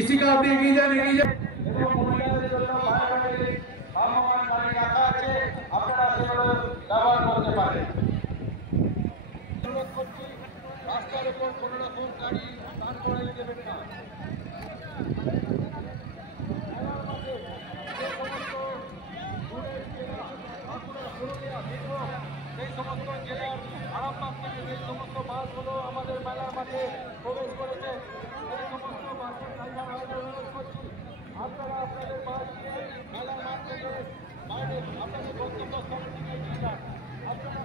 इसी का আপনি এগিয়ে যান এবং মহিলাদের জন্য বায়োমেট্রিক ভ্রাম্যমাণ গাড়ি রাখা আছে, আপনারা সেগুলো ব্যবহার করতে পারেন। অনুরোধ করছি, রাস্তার উপর কোনো রকম গাড়ি দাঁড় করাই দেবেন না। সেই সমস্ত জেলার আরামবাগ থেকে যে সমস্ত বাসগুলো আমাদের মেলার মাঠে প্রবেশ করেছে, সেই সমস্ত বাসের ড্রাইভারদের অনুরোধ করছি, আপনারা আপনাদের বাস নিয়ে মেলার মাঠ থেকে বাইরে আপনাদের গন্তব্যস্থলের দিকে নিয়ে যান। আপনারা